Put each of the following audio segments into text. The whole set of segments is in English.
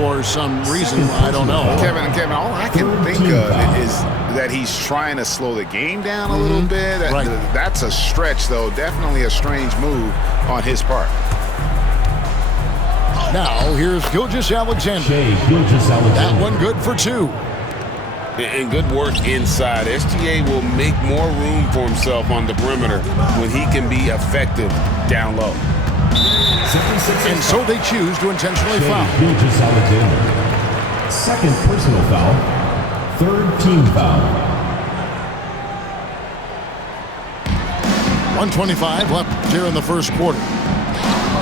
for some reason. I don't know. Kevin, all I can think of is that he's trying to slow the game down a little bit. Right. That's a stretch, though. Definitely a strange move on his part. Now, here's Gilgeous-Alexander. That one good for 2. And good work inside. SGA will make more room for himself on the perimeter when he can be effective down low. And so they choose to intentionally foul. Gilgeous-Alexander. Second personal foul. Third team foul. 1:25 left here in the first quarter.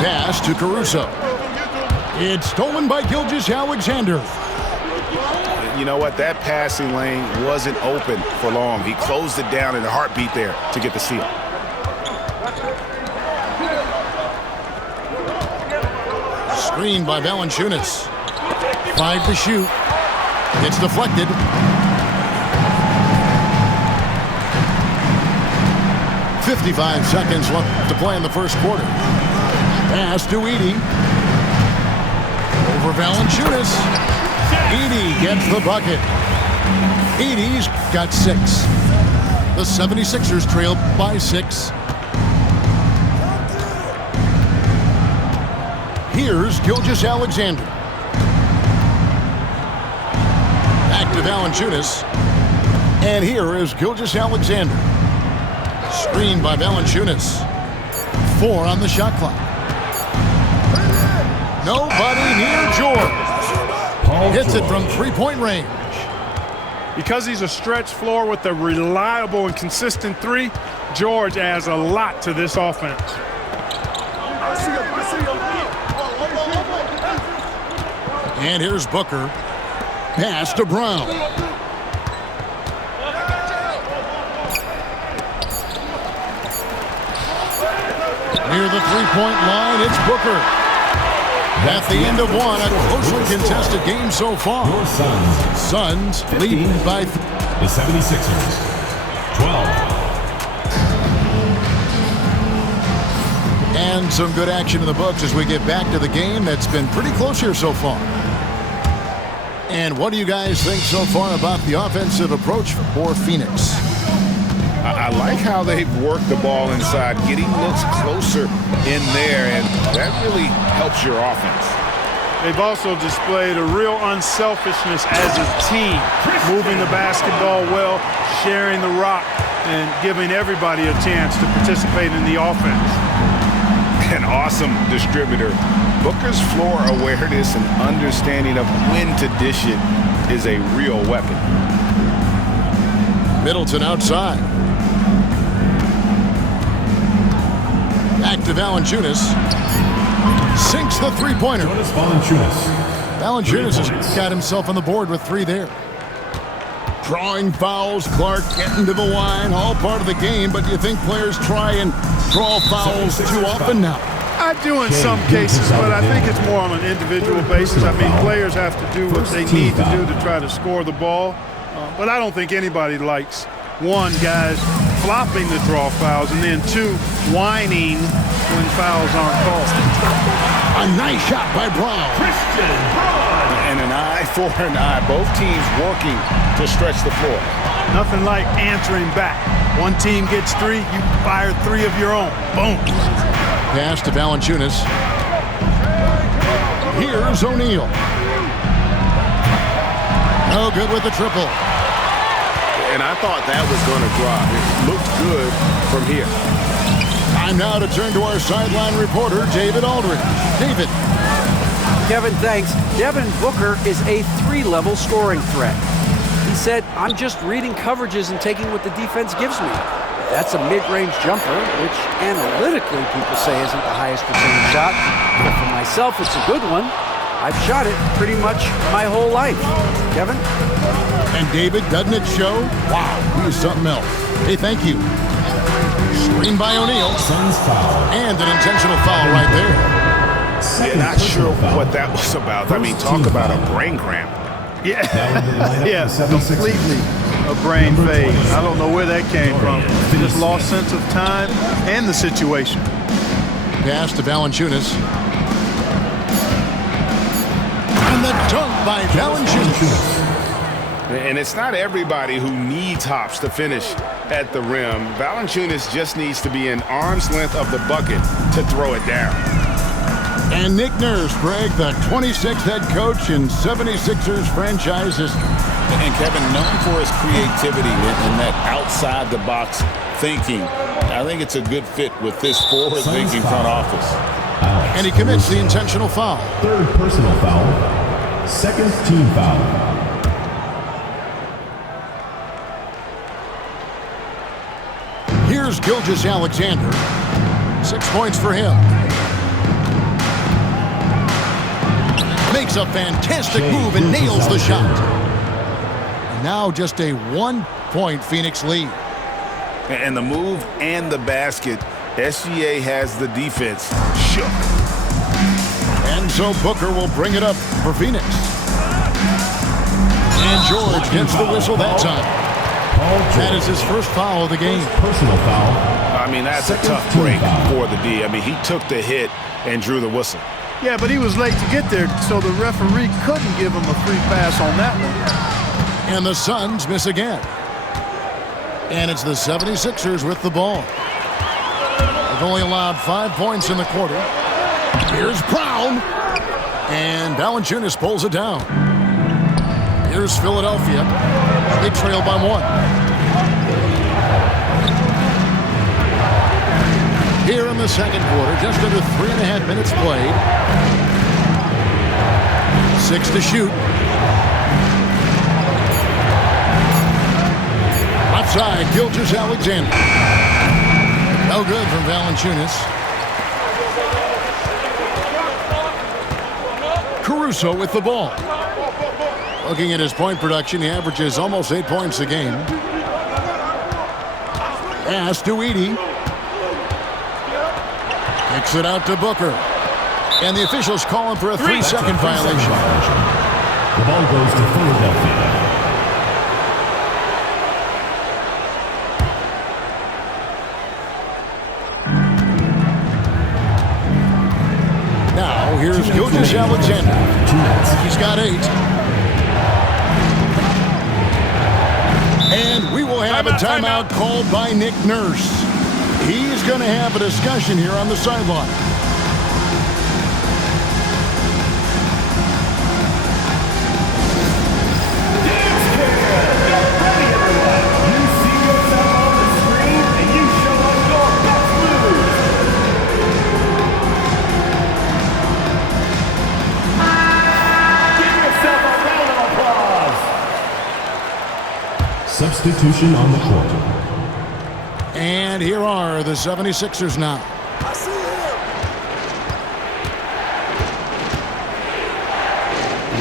Pass to Caruso. It's stolen by Gilgeous-Alexander. You know what? That passing lane wasn't open for long. He closed it down in a heartbeat there to get the steal. Screen by Valanciunas. 5 to shoot. It's deflected. .55 seconds left to play in the first quarter. Pass to Edey. Over Valanciunas. Edey gets the bucket. Edey's got 6. The 76ers trail by 6. Here's Gilgeous-Alexander. Back to Valanciunas. And here is Gilgeous-Alexander. Screened by Valanciunas. 4 on the shot clock. Nobody near George. Hits it from 3-point range. Because he's a stretch floor with a reliable and consistent 3, George adds a lot to this offense. And here's Booker. Pass to Brown. Near the 3-point line, it's Booker. At the end of one, a closely contested game so far. Suns lead by the 76ers. 12. And some good action in the books as we get back to the game that's been pretty close here so far. And what do you guys think so far about the offensive approach for Phoenix? I like how they've worked the ball inside, getting looks closer in there, and that really helps your offense. They've also displayed a real unselfishness as a team, moving the basketball well, sharing the rock, and giving everybody a chance to participate in the offense. An awesome distributor. Booker's floor awareness and understanding of when to dish it is a real weapon. Middleton outside. Back to Valanciunas. Sinks the 3-pointer. Valanciunas has got himself on the board with 3 there. Drawing fouls, Clark getting to the line, all part of the game, but do you think players try and draw fouls too often now? I do in some cases, but I think it's more on an individual basis. I mean, players have to do what they need to do to try to score the ball, but I don't think anybody likes, 1, guys flopping the draw fouls, and then 2, whining when fouls aren't called. A nice shot by Brown. And an eye for an eye. Both teams working to stretch the floor. Nothing like answering back. One team gets 3, you fire 3 of your own. Boom. Pass to Valanciunas. Here's O'Neal. No good with the triple. And I thought that was going to drop. It looked good from here. Time now to turn to our sideline reporter, David Aldridge. David. Kevin, thanks. Devin Booker is a 3-level scoring threat. He said, I'm just reading coverages and taking what the defense gives me. That's a mid-range jumper, which analytically people say isn't the highest percentage shot. But for myself, it's a good one. I've shot it pretty much my whole life. Kevin? And David, doesn't it show? Wow, he's something else. Hey, thank you. Screen by O'Neal. And an intentional foul right there. Yeah, not sure what that was about. I mean, talk about a brain cramp. Yeah, yeah, completely a brain fade. I don't know where that came from. Just lost sense of time and the situation. Pass to Valanciunas. And the dunk by Valanciunas. And it's not everybody who needs hops to finish at the rim. Valanciunas just needs to be an arm's length of the bucket to throw it down. And Nick Nurse, Greg, the 26th head coach in 76ers franchise history. And Kevin, known for his creativity and that outside-the-box thinking. I think it's a good fit with this forward-thinking front office. And he commits the intentional foul. Third personal foul. Second team foul. Here's Gilgeous-Alexander. 6 points for him. Makes a fantastic move and nails the shot. And now just a 1-point Phoenix lead. And the move and the basket, SGA has the defense shook. And so Booker will bring it up for Phoenix. And George gets the whistle that time. That is his first foul of the game. Personal foul. I mean, that's a tough break for the D. I mean, he took the hit and drew the whistle. Yeah, but he was late to get there, so the referee couldn't give him a free pass on that one. And the Suns miss again. And it's the 76ers with the ball. They've only allowed 5 points in the quarter. Here's Brown. And Valanciunas pulls it down. Here's Philadelphia. They trail by 1. Here in the second quarter, just under 3.5 minutes played. 6 to shoot. Outside, Gilgeous-Alexander. No good from Valanciunas. Caruso with the ball. Looking at his point production, he averages almost 8 points a game. Pass to Edey. Kicks it out to Booker. And the officials call him for a 3-second violation. The ball goes to Philadelphia. Now, here's Gilgeous-Alexander. He's got 8. And we will have a timeout called by Nick Nurse. He's going to have a discussion here on the sideline. Substitution on the court. And here are the 76ers now.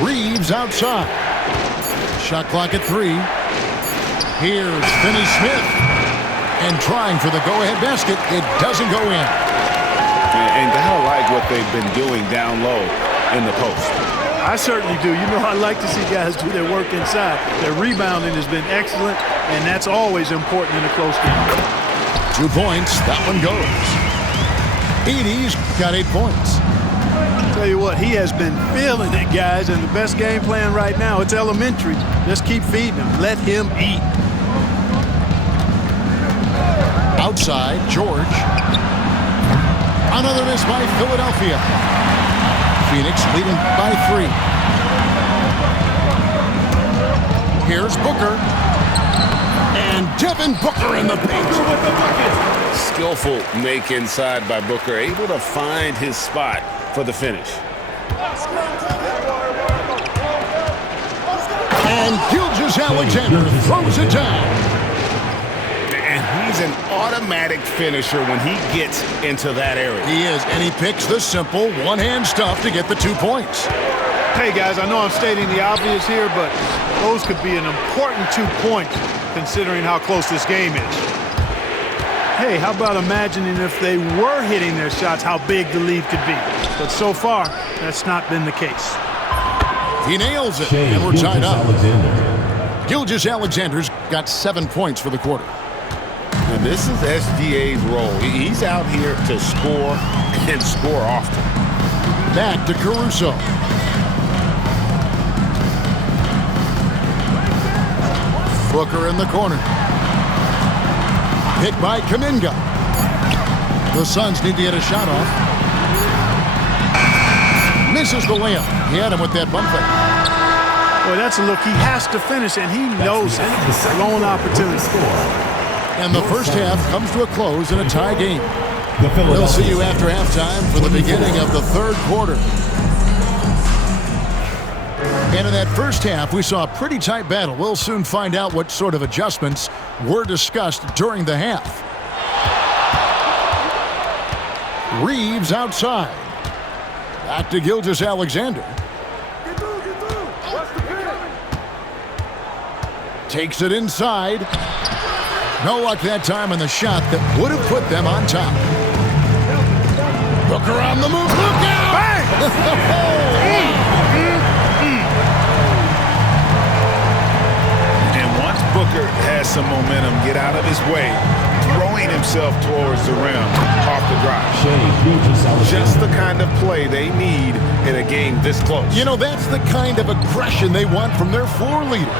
Reeves outside. Shot clock at 3. Here's Finney-Smith. And trying for the go-ahead basket. It doesn't go in. And gotta like what they've been doing down low in the post. I certainly do. You know, I like to see guys do their work inside. Their rebounding has been excellent, and that's always important in a close game. 2 points. That one goes. Edey's got 8 points. Tell you what, he has been feeling it, guys, and the best game plan right now, it's elementary. Just keep feeding him. Let him eat. Outside, George. Another miss by Philadelphia. Phoenix leading by 3. Here's Booker. And Devin Booker in the paint. Skillful make inside by Booker, able to find his spot for the finish. And Gilgeous-Alexander throws it down. And he's an automatic finisher when he gets into that area. He is, and he picks the simple one-hand stuff to get the 2 points. Hey, guys, I know I'm stating the obvious here, but those could be an important 2 points considering how close this game is. Hey, how about imagining if they were hitting their shots, how big the lead could be? But so far, that's not been the case. He nails it, and we're tied up. Gilgeous-Alexander's got 7 points for the quarter. And this is SGA's role. He's out here to score and score often. Back to Caruso. Booker in the corner. Picked by Kuminga. The Suns need to get a shot off. Misses the layup. He had him with that bump fake. Boy, that's a look he has to finish, and he knows it. Lone opportunity. And the first half comes to a close in a tie game. We'll see you after halftime for the beginning of the third quarter. And in that first half, we saw a pretty tight battle. We'll soon find out what sort of adjustments were discussed during the half. Reeves outside. Back to Gilgeous-Alexander. Takes it inside. No luck that time on the shot that would have put them on top. Booker on the move. Look out! And once Booker has some momentum, get out of his way, throwing himself towards the rim off the drive. Just the kind of play they need in a game this close. You know, that's the kind of aggression they want from their floor leader.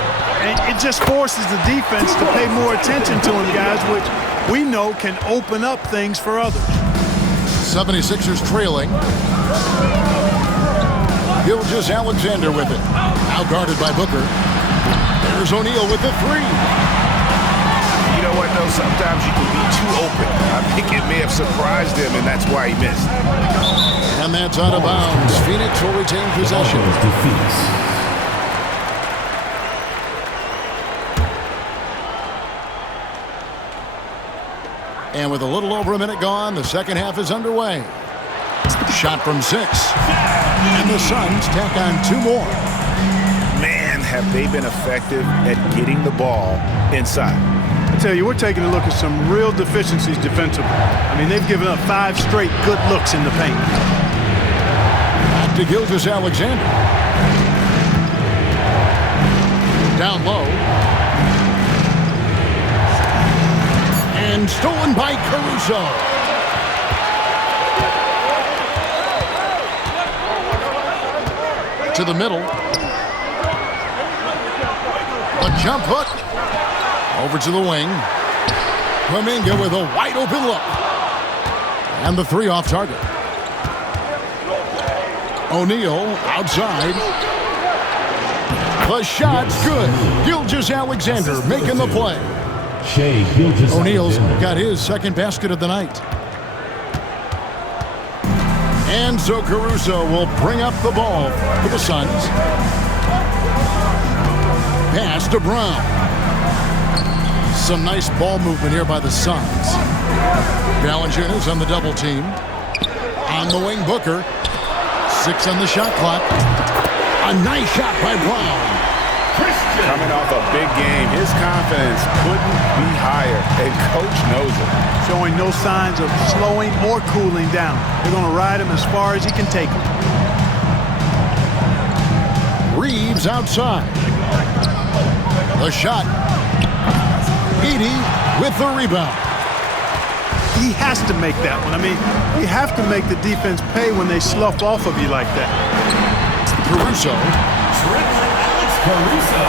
And it just forces the defense to pay more attention to him, guys, which we know can open up things for others. 76ers trailing. Gilgeous-Alexander with it. Now guarded by Booker. There's O'Neal with the three. You know what, though? Sometimes you can be too open. I think it may have surprised him, and that's why he missed. And that's out of bounds. Phoenix will retain possession. And with a little over a minute gone, the second half is underway. Shot from 6. And the Suns tack on 2 more. Man, have they been effective at getting the ball inside. I tell you, we're taking a look at some real deficiencies defensively. I mean, they've given up 5 straight good looks in the paint. Back to Gilgeous-Alexander. Down low. And stolen by Caruso. To the middle. A jump hook. Over to the wing. Kuminga with a wide open look. And the 3 off target. O'Neal outside. The shot's good. Gilgeous-Alexander making the play. O'Neal's got his second basket of the night. And so Caruso will bring up the ball for the Suns. Pass to Brown. Some nice ball movement here by the Suns. Valanciunas on the double team. On the wing, Booker. 6 on the shot clock. A nice shot by Brown. Coming off a big game, his confidence couldn't be higher, and Coach knows it. Showing no signs of slowing or cooling down. They're going to ride him as far as he can take him. Reeves outside. The shot. Edey with the rebound. He has to make that one. I mean, you have to make the defense pay when they slough off of you like that. Caruso.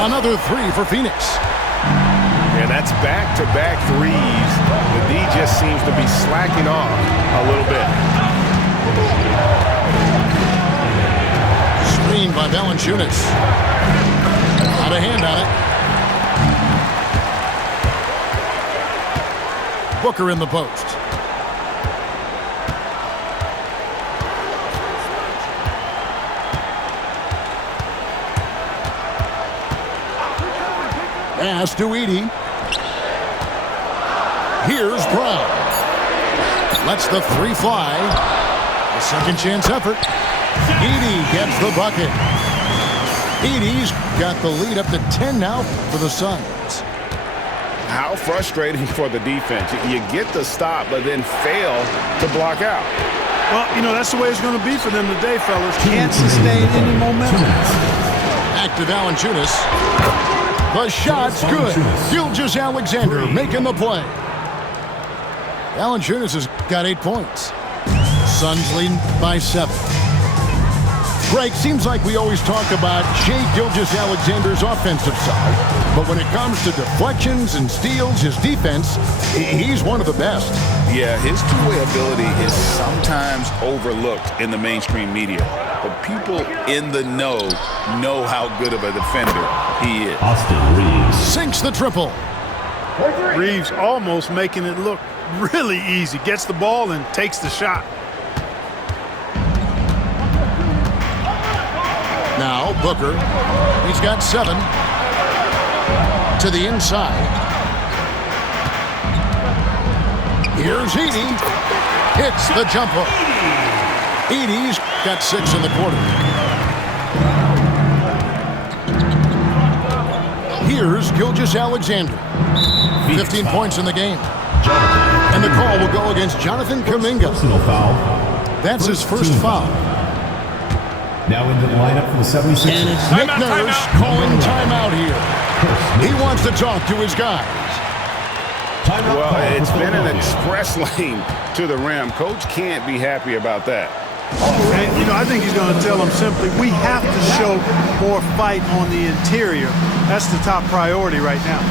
Another 3 for Phoenix. Yeah, that's back-to-back threes. The D just seems to be slacking off a little bit. Screened by Valanciunas. Out of hand on it. Booker in the post. Pass to Edey. Here's Brown. Lets the 3 fly. A second chance effort. Edey gets the bucket. Edey's got the lead up to 10 now for the Suns. How frustrating for the defense. You get the stop, but then fail to block out. Well, you know, that's the way it's going to be for them today, fellas. Can't sustain any momentum. Back to Valanciunas. The shot's good. Gilgeous-Alexander making the play. Valanciunas has got 8 points. Suns leading by 7. Greg, seems like we always talk about Shai Gilgeous-Alexander's offensive side, but when it comes to deflections and steals, his defense, he's one of the best. Yeah, his two-way ability is sometimes overlooked in the mainstream media, but people in the know how good of a defender he is. Austin Reaves Sinks the triple. Reaves almost making it look really easy. Gets the ball and takes the shot. Now Booker, he's got 7 to the inside. Here's Edey, hits the jump hook. Edey's got 6 in the quarter. Here's Gilgeous-Alexander, 15 points in the game. And the call will go against Jonathan Kuminga. Personal foul. That's his first foul. Now into the lineup for the 76ers. Nick Nurse calling timeout here. He wants to talk to his guys. Well, it's been an express lane to the rim. Coach can't be happy about that. And, I think he's going to tell them simply, we have to show more fight on the interior. That's the top priority right now.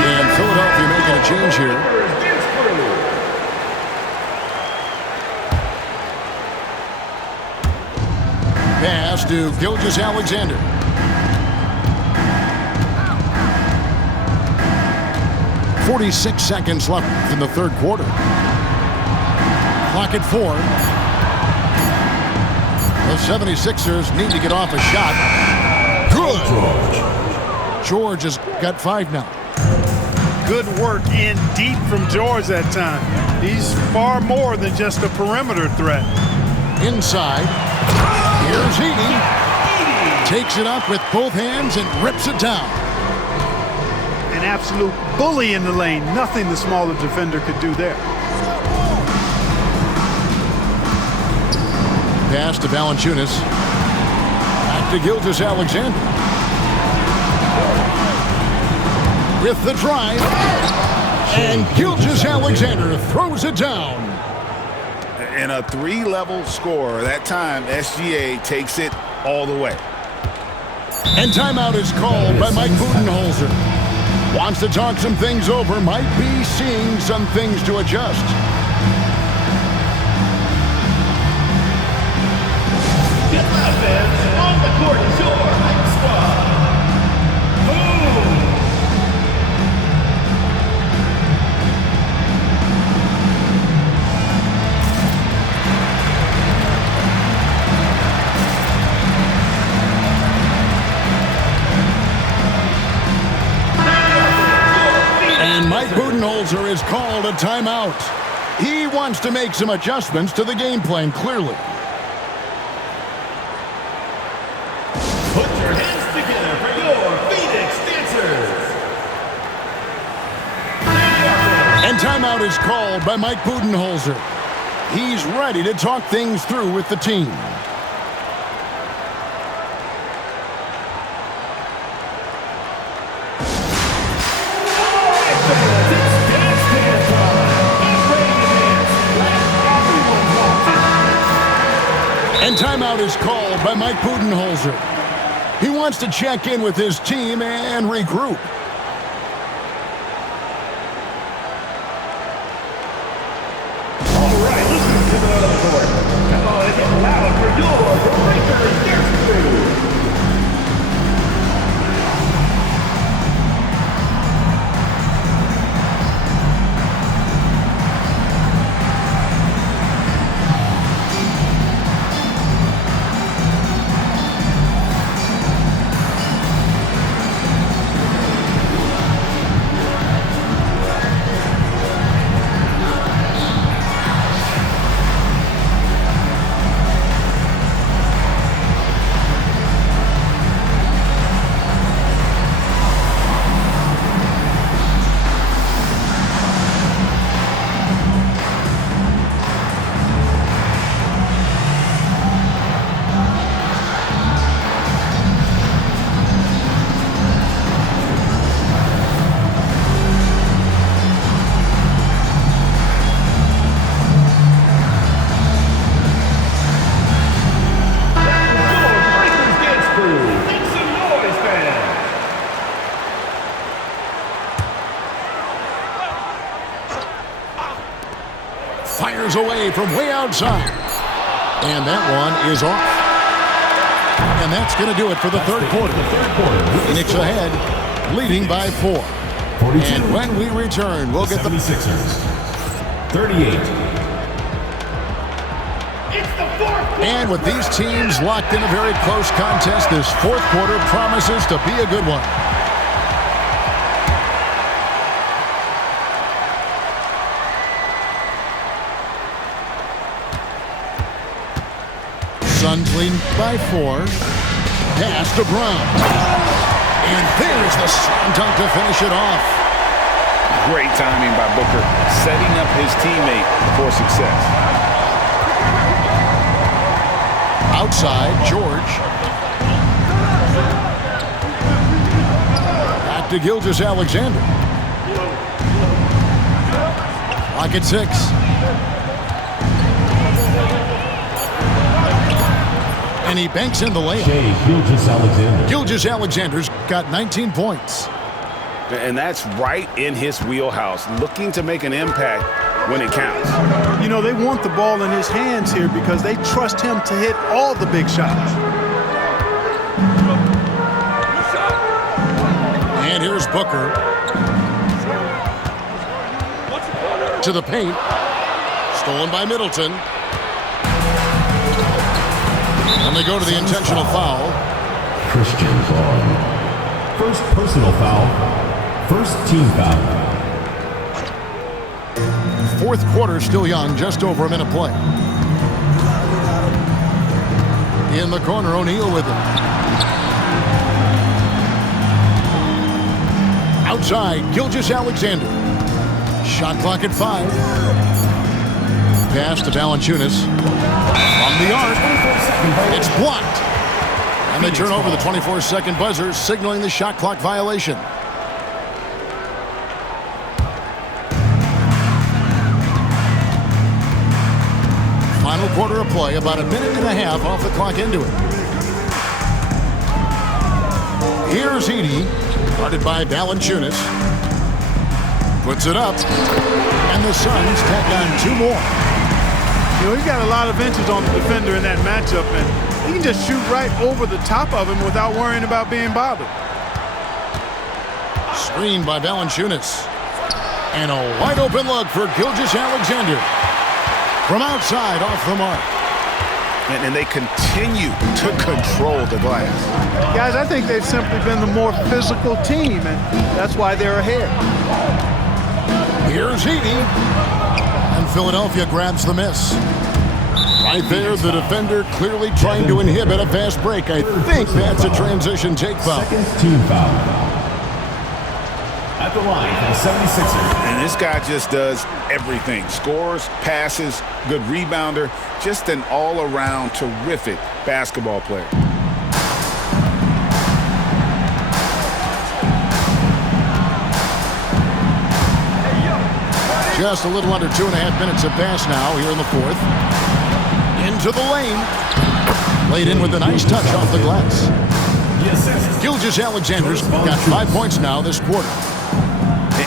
And Philadelphia making a change here. Pass to Gilgeous-Alexander. "46 seconds left in the third quarter. Clock at 4. The 76ers need to get off a shot. Good. George has got 5 now. Good work in deep from George that time. He's far more than just a perimeter threat. Inside. Here's Edey. Takes it up with both hands and rips it down. An absolute bully in the lane. Nothing the smaller defender could do there. Pass to Valanciunas. Back to Gilgeous-Alexander. With the drive. And Gilgeous-Alexander throws it down. In a 3-level score, that time SGA takes it all the way. And timeout is called by Mike Budenholzer. Wants to talk some things over, might be seeing some things to adjust. On the court is your hype squad. Boom! And Mike Budenholzer is called a timeout. He wants to make some adjustments to the game plan, clearly. Put your hands together for your Phoenix Dancers. And timeout is called by Mike Budenholzer. He's ready to talk things through with the team. And timeout is called by Mike Budenholzer. He wants to check in with his team and regroup. All right, listen to the court. Come on and get loud for your Breakers Dance Crew. SGA from way outside. And that one is off. And that's going to do it for the third quarter. Phoenix ahead, leading by 4. And when we return, we'll get the 76ers. 38. And with these teams locked in a very close contest, this fourth quarter promises to be a good one. Suns lead by 4. Pass to Brown. And there's the slam dunk to finish it off. Great timing by Booker, setting up his teammate for success. Outside, George. Back to Gilgeous-Alexander. Clock at 6. And he banks in the layup. Gilgeous-Alexander. Gilgeous-Alexander's got 19 points. And that's right in his wheelhouse, looking to make an impact when it counts. You know, they want the ball in his hands here because they trust him to hit all the big shots. And here's Booker. To the paint. Stolen by Middleton. And they go to the intentional foul. Christian Braun. First personal foul. First team foul. Fourth quarter still young, just over a minute play. In the corner, O'Neal with it. Outside, Gilgeous-Alexander. Shot clock at 5. Pass to Valanciunas. From the arc. It's blocked. And they turn over the 24-second buzzer, signaling the shot clock violation. Final quarter of play, about a minute and a half off the clock into it. Here's Edey, guarded by Valanciunas. Puts it up, and the Suns tack on 2 more. You know, he's got a lot of inches on the defender in that matchup, and he can just shoot right over the top of him without worrying about being bothered. Screened by Valanciunas. And a wide open look for Gilgeous-Alexander. From outside, off the mark. And they continue to control the glass. Guys, I think they've simply been the more physical team, and that's why they're ahead. Here's Edey. And Philadelphia grabs the miss. Right there, the defender clearly trying to inhibit a fast break. I think that's a transition take foul. Second team foul. At the line for the 76ers. And this guy just does everything. Scores, passes, good rebounder. Just an all-around terrific basketball player. Just a little under 2.5 minutes have passed now here in the fourth. Into the lane. Laid in with a nice touch off the glass. Gilgeous-Alexander's got 5 points now this quarter.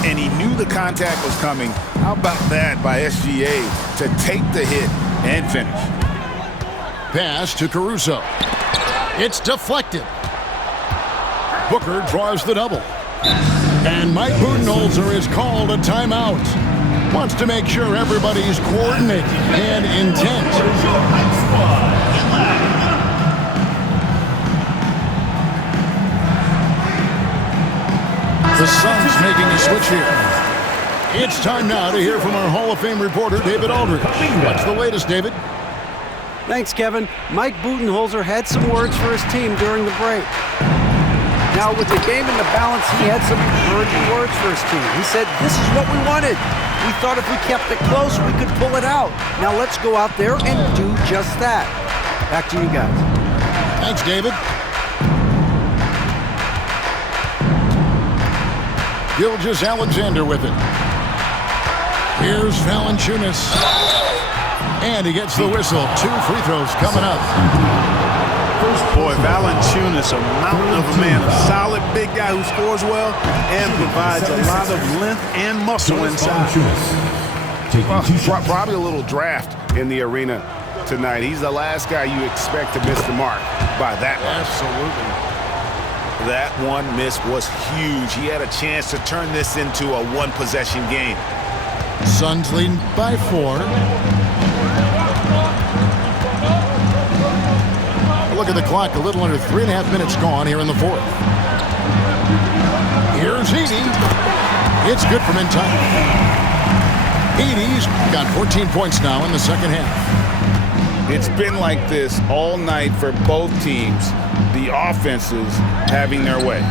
And he knew the contact was coming. How about that by SGA to take the hit and finish? Pass to Caruso. It's deflected. Booker draws the double. And Mike Budenholzer is called a timeout. Wants to make sure everybody's coordinated and intent. The Suns making a switch here. It's time now to hear from our Hall of Fame reporter, David Aldridge. What's the latest, David? Thanks, Kevin. Mike Budenholzer had some words for his team during the break. Now, with the game in the balance, he had some encouraging words for his team. He said, "This is what we wanted. We thought if we kept it close, we could pull it out. Now let's go out there and do just that." Back to you guys. Thanks, David. Gilgeous-Alexander with it. Here's Valanciunas. And he gets the whistle. 2 free throws coming up. Boy, Valanciunas, a mountain of a man, a solid big guy who scores well and provides a lot of length and muscle inside. taking 2 shots. Probably a little draft in the arena tonight. He's the last guy you expect to miss the mark by that much. Absolutely. That one miss was huge. He had a chance to turn this into a one-possession game. Suns leading by 4. Look at the clock, a little under 3.5 minutes gone here in the 4th. Here's Edey. It's good from inside. Edey's got 14 points now in the second half. It's been like this all night for both teams. The offenses having their way.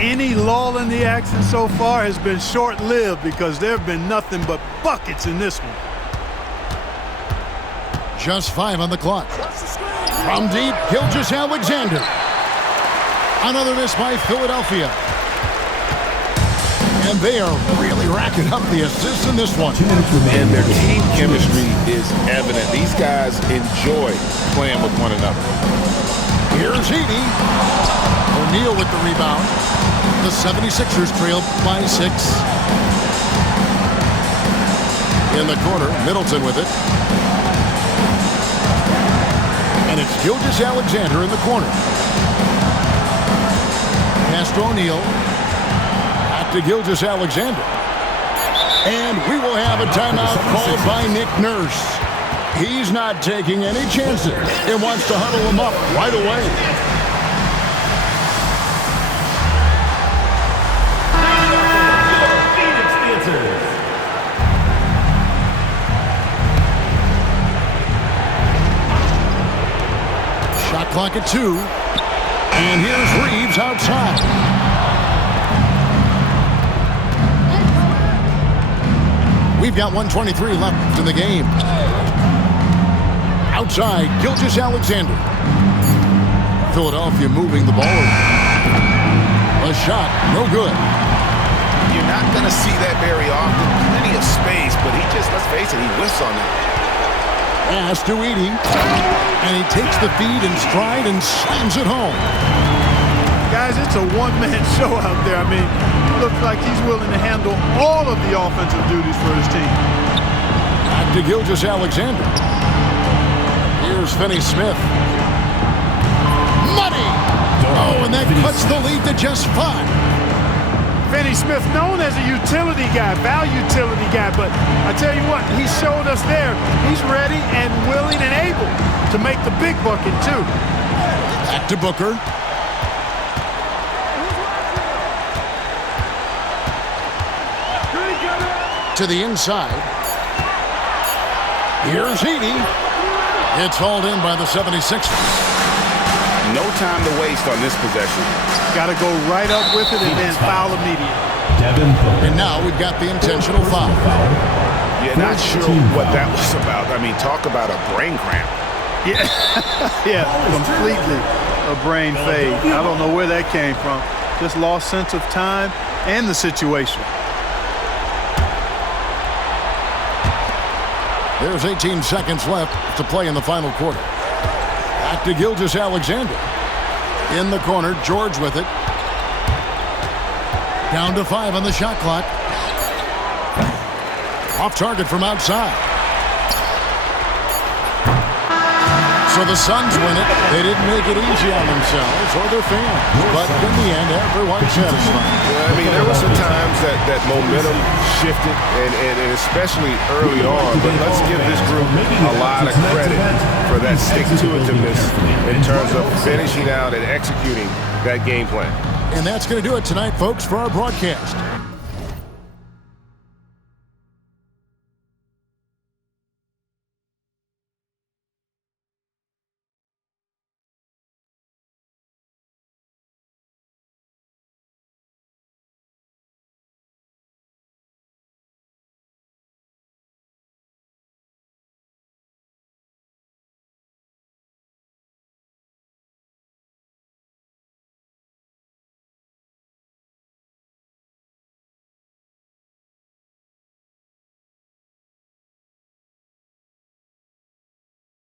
Any lull in the action so far has been short-lived because there have been nothing but buckets in this one. Just 5 on the clock. From deep, Gilgeous-Alexander. Another miss by Philadelphia. And they are really racking up the assists in this one. And their team chemistry is evident. These guys enjoy playing with one another. Here's Edey. O'Neal with the rebound. The 76ers trail by 6. In the corner, Middleton with it. And it's Gilgeous-Alexander in the corner. Pass to O'Neal. Back to Gilgeous-Alexander. And we will have a timeout called by Nick Nurse. He's not taking any chances and wants to huddle them up right away. Shot clock at 2. And here's Reeves outside. We've got 1:23 left in the game. Outside, Gilgeous-Alexander. Philadelphia moving the ball. A shot, no good. You're not going to see that very often. Plenty of space, but he just, let's face it, he whiffs on that. Pass to Edey. And he takes the feed in stride and slams it home. Guys, it's a one-man show out there. I mean, it looks like he's willing to handle all of the offensive duties for his team. Back to Gilgeous-Alexander. Here's Finney-Smith. Money! Oh, and that cuts the lead to just 5. Finney-Smith, known as a utility guy, value utility guy, but I tell you what, he showed us there. He's ready and willing and able to make the big bucket, too. Back to Booker. To the inside. Here's Edey. It's hauled in by the 76ers. No time to waste on this possession. Got to go right up with it and then foul immediately. And now we've got the intentional foul. Yeah, not sure what that was about. I mean, talk about a brain cramp. Yeah, yeah, completely a brain fade. I don't know where that came from. Just lost sense of time and the situation. There's 18 seconds left to play in the final quarter. Back to Gilgeous-Alexander. In the corner, George with it. Down to 5 on the shot clock. Off target from outside. So the Suns win it. They didn't make it easy on themselves or their fans. But in the end, everyone's satisfied. Yeah, I mean, there were some times that momentum shifted, and especially early on. But let's give this group a lot of credit for that stick-to-itiveness in terms of finishing out and executing that game plan. And that's going to do it tonight, folks, for our broadcast.